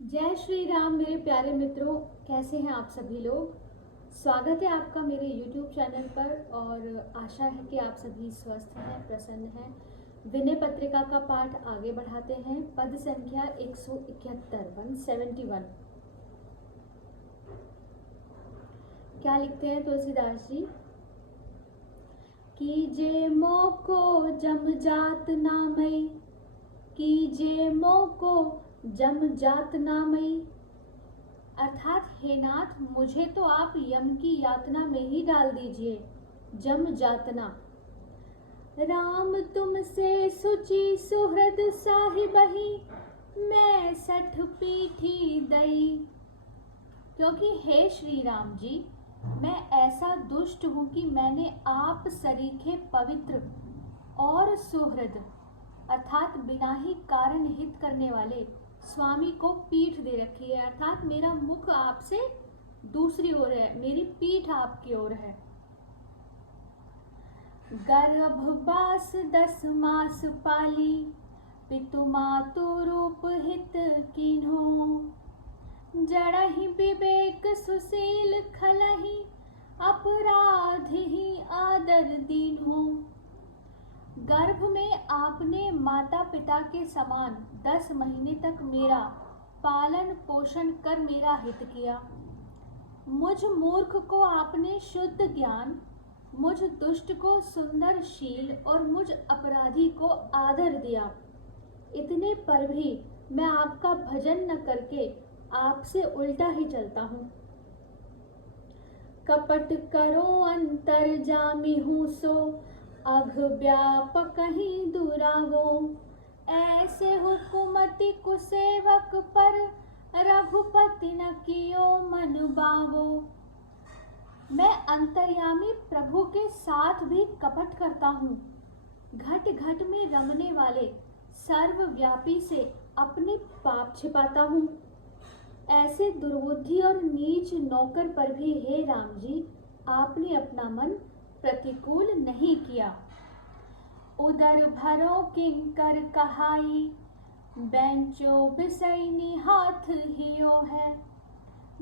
जय श्री राम मेरे प्यारे मित्रों, कैसे हैं आप सभी लोग। स्वागत है आपका मेरे YouTube चैनल पर और आशा है कि आप सभी स्वस्थ हैं, प्रसन्न हैं। विनय पत्रिका का पाठ आगे बढ़ाते हैं। पद संख्या 171। क्या लिखते हैं तुलसीदास जी। कीजे मोको जम जात नामई, कीजे मोको जम जात नामई। अर्थात हे नाथ, मुझे तो आप यम की यातना में ही डाल दीजिए, जम जातना। राम तुमसे सुचि सुहृद साहिबहि, मैं सठ पीठी दई। क्योंकि हे श्री राम जी, मैं ऐसा दुष्ट हूं कि मैंने आप सरीखे पवित्र और सुहृद अर्थात बिना ही कारण हित करने वाले स्वामी को पीठ दे रखी है। अर्थात मेरा मुख आपसे दूसरी ओर है, मेरी पीठ आपकी ओर है। गर्भवास 10 मास पाली, पितु मातु रूप हित कीन्हो। जड़हि विवेक सुशील खलहि, अपराधी आदर दीन्हो। गर्भ में आपने माता पिता के समान 10 महीने तक मेरा पालन पोषण कर मेरा हित किया। मुझ मूर्ख को आपने शुद्ध ज्ञान, मुझ दुष्ट को सुंदर शील और मुझ अपराधी को आदर दिया। इतने पर भी मैं आपका भजन न करके आपसे उल्टा ही चलता हूँ। कपट करो अंतर जामी हूँ सो, अघ व्यापक ही दुरावो। ऐसे हुकुमति कुसेवक पर, रघुपति न कियो मन बावो। मैं अंतर्यामी प्रभु के साथ भी कपट करता हूँ। घट घट में रमने वाले सर्वव्यापी से अपने पाप छिपाता हूँ। ऐसे दुर्बुद्धि और नीच नौकर पर भी हे राम जी, आपने अपना मन प्रतिकूल नहीं किया। उदर भरो किंकर कहाई, बेंचो बिसैनी हाथ हियो है।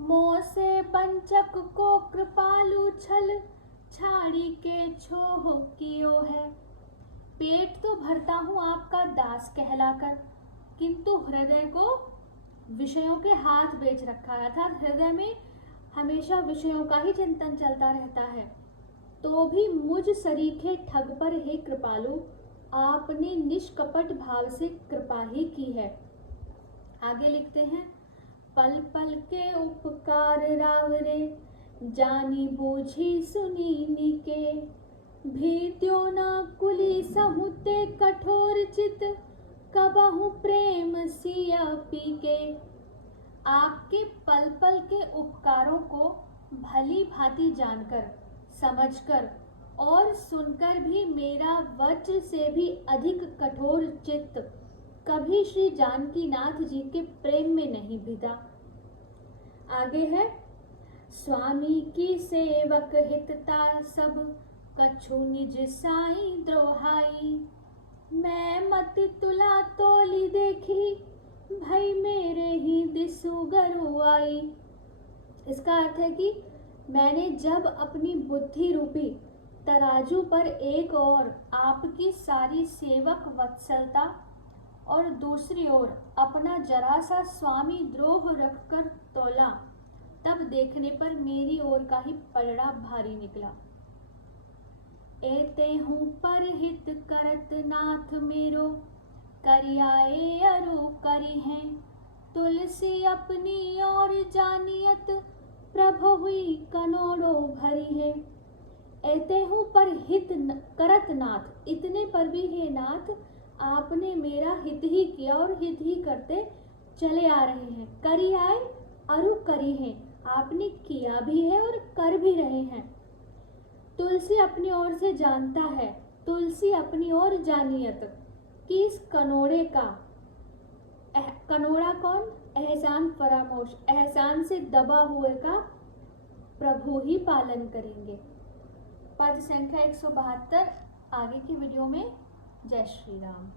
मोह से बंचक को कृपालु छल, छाड़ी के छोह कियो है। पेट तो भरता हूँ आपका दास कहलाकर, किंतु हृदय को विषयों के हाथ बेच रखा है। अर्थात हृदय में हमेशा विषयों का ही चिंतन चलता रहता है। तो भी मुझ सरीखे ठग पर हे कृपालु, आपने निष्कपट भाव से कृपा ही की है। आगे लिखते हैं। पल पल के उपकार रावरे, जानी बूझी सुनी निके। भीत्यो न कुली सहुते कठोर चित, कबहु प्रेम सिया पीके। आपके पल पल के उपकारों को भली भांति जानकर, समझकर और सुनकर भी मेरा वज्र से भी अधिक कठोर चित्त कभी श्री जानकी नाथ जी के प्रेम में नहीं भिदा। आगे है। स्वामी की सेवक हितता सब, कछु निज साई द्रोहाई। मैं मति तुला तोली देखी, भई मेरे ही दिसु गरु आई। इसका अर्थ है कि मैंने जब अपनी बुद्धि रूपी तराजू पर एक ओर आपकी सारी सेवक वत्सलता और दूसरी ओर अपना जरा सा स्वामी द्रोह रखकर तोला, तब देखने पर मेरी ओर का ही पलड़ा भारी निकला। एते हूँ पर हित करत नाथ मेरो, करियाए अरु करी हैं। तुलसी अपनी और जानियत, प्रभु हुई कनोड़ो भरी है। एते हूँ पर हित करत नाथ, इतने पर भी हे नाथ, आपने मेरा हित ही किया और हित ही करते चले आ रहे हैं। करी आए अरु करी हैं, आपने किया भी है और कर भी रहे हैं। तुलसी अपनी ओर से जानता है, तुलसी अपनी ओर जानियत कि इस कनोड़े का, कनोड़ा कौन? एहसान फरामोश, एहसान से दबा हुए का प्रभु ही पालन करेंगे। पद संख्या 172 आगे की वीडियो में। जय श्री राम।